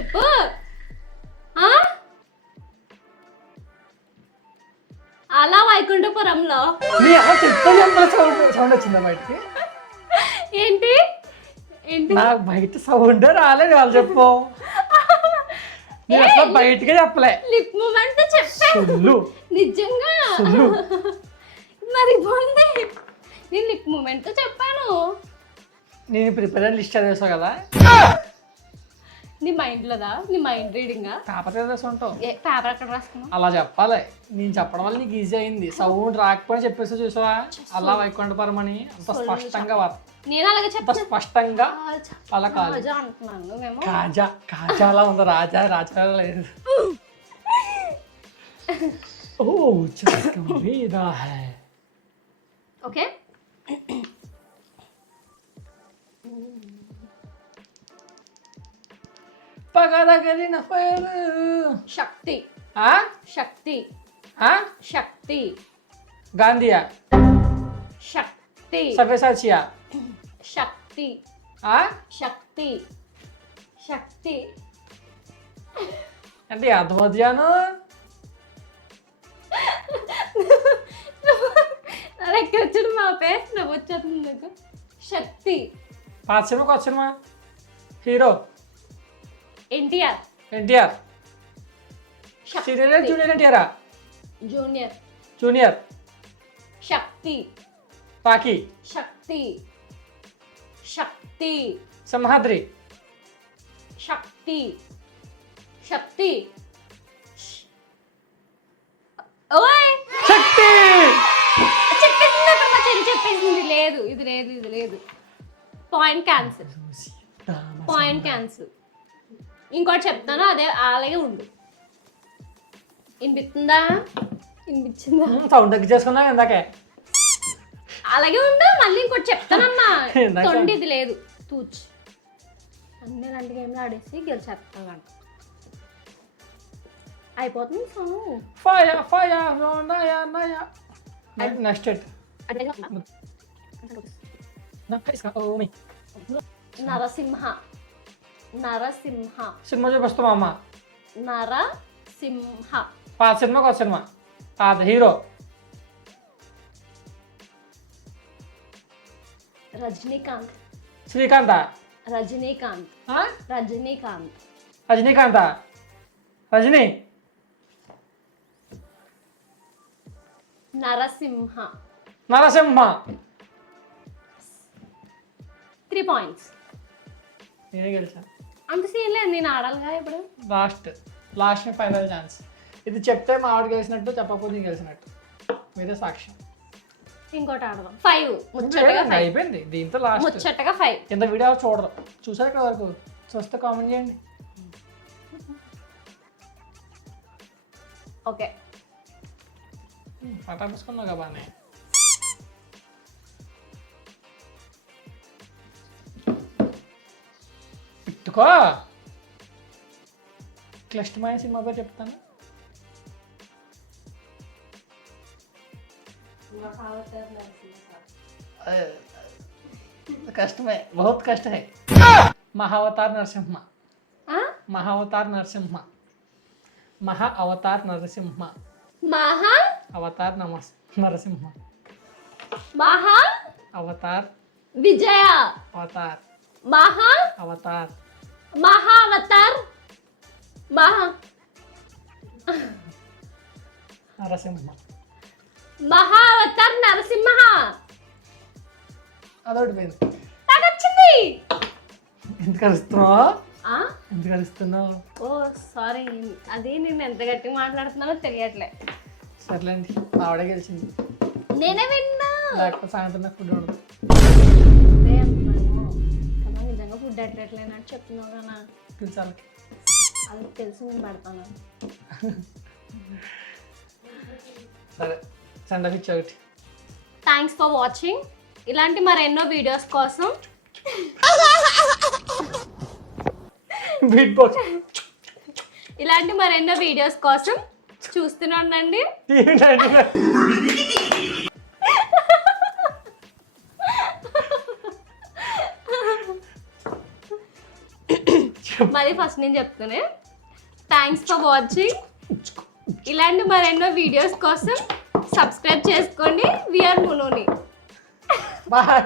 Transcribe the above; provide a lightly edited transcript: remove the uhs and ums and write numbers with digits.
చెప్పు. అలా వైకుంఠపురంలో సౌండ్ వచ్చిందా బయటికి? ఏంటి ఏంటి నాకు బయట సౌండ్ రాలేదు. వాళ్ళు చెప్పు. నేను అసలు బయటకే చెప్పలే. లిప్ మూమెంట్ చెప్పాను నిజంగా. మరి బాగుంది. నేను లిప్ మూమెంట్ చెప్పాను. నేను ప్రిపేర్ లిస్ట్ చదివేసావు కదా. నీ మైండ్ లోదా? నీ మైండ్ రీడింగా? పేపర్ చదివేసుంటావు. పేపర్ ఎక్కడ రాసుకున్నావు? అలా చెప్పాలి. నేను చెప్పడం వల్ల నీకు ఈజీ అయింది. సౌండ్ రాకపోయి చెప్పేసి చూసావా అలా వైకుంఠపురం అని అంత స్పష్టంగా. నేను అలాగే చెప్తా స్పష్టంగా. అలా కాదు అంటున్నాను. మేము కాజా కాజా అలా ఉంది. రాజా రాజా లేదు. ఓకే. పగలగలిన శక్తి. శక్తి. శక్తి. గాంధీయా? శక్తి. సవ్యసాచియా? శక్తి. శక్తి. శక్తి అంటే అర్థమవుతాను. ఎక్కడ వచ్చాడు మా పేరు నవ్వు వచ్చేస్తుంది నాకు. శక్తి. పాత సినిమా కొత్త cinema? Hero NTR. NTR. Senior junior ఎన్టీఆరా? జూనియర్. జూనియర్. శక్తి. పాకి. శక్తి. శక్తి. సింహాద్రి. శక్తి. శక్తి. ఓయ్ శక్తి. చెప్పేసింది అక్కడ మా చెల్లి చెప్పేసింది. లేదు ఇది లేదు ఇది లేదు. Point cancel. Point cancel. ఇంకోటి చెప్తాను అదే అలాగే ఉండు. వినిపిస్తుందా? వినిపించిందా? సౌండ్ తగ్గి చేసుకున్నా ఇందాకే. అలాగే ఉండు. మళ్ళీ ఇంకోటి చెప్తానమ్మా. తొండి ఇది లేదు. తూచ్ అన్ని ఇలాంటి గేమ్లు ఆడేసి గెలిచేస్తాను. అయిపోతుంది song. Fire fire next Narasimha. Narasimha. Cinema చూపిస్తామా అమ్మ? నరసింహ. పాత సినిమా కొత్త సినిమా? పాత హీరో. రజనీకాంత్. శ్రీకాంత. రజనీకాంత్. రజనీకాంత్. రజనీకాంత. రజనీ. నరసింహ. నరసింహ. 3 points. నేనే గెలిచా. అంత సీన్ లేదు. నేను ఆడాలిగా ఇప్పుడు. Last final chance. ఇది చెప్తే మా ఆవిడ గెలిచినట్టు, చెప్పకపోతే నేను గెలిచినట్టు. మీరే సాక్ష్యం. ఇంకోటి ఆడదాం. 5 ముచ్చటగా 5 అయిపోయింది. దీంతో లాస్ట్ ముచ్చటగా 5. కింద వీడియో చూడరు. చూసారు ఇక్కడ వరకు? చూస్తే కామెంట్ చేయండి. ఓకే. పటాపించుకున్నావు కదా బాగానే. పెట్టుకో. క్లిష్టమైన సినిమా పేరు చెప్తాను. కష్టమే. బహుత్ కష్ట హై. మహావతార్ నరసింహ. మహావతార్ నరసింహ. మహా అవతార్ నరసింహ. మహా అవతార్ నరసింహ. మహా అవతార్. విజయ. అవతార్. మహా అవతార్. మహావతార్. మహా నరసింహ. మహావతార్ నరసింహ. అదొకటి పోయింది. నాకు వచ్చింది. ఎందుకు అరుస్తున్నావు? ఎందుకు అరుస్తున్నావు? ఓ సారీ. అది నేను ఎంత గట్టిగా మాట్లాడుతున్నానో తెలియట్లే. సర్లేండి. ఆవిడే గెలిచింది. నేనే విన్నా. లేకపోతే సాయంత్రం నాకు ఫుడ్ ఉండదు. కదా నిజంగా ఫుడ్ ఎట్లట్లేనట్టు చెప్తున్నావు కదా. పిలిచాలి. అది తెలిసి నేను పెడతాను. సరే సెండ్ ఆఫ్ ఇచ్చి ఒకటి. Thanks for watching. ఇలాంటి మరెన్నో వీడియోస్ కోసం ఇలాంటి మరెన్నో వీడియోస్ కోసం చూస్తూనే ఉండండి. మరి ఫస్ట్ నేను చెప్తానే. Thanks for watching. ఇలాంటి మరెన్నో వీడియోస్ కోసం సబ్స్క్రైబ్ చేసుకోండి. విఆర్ మునోని. బాయ్.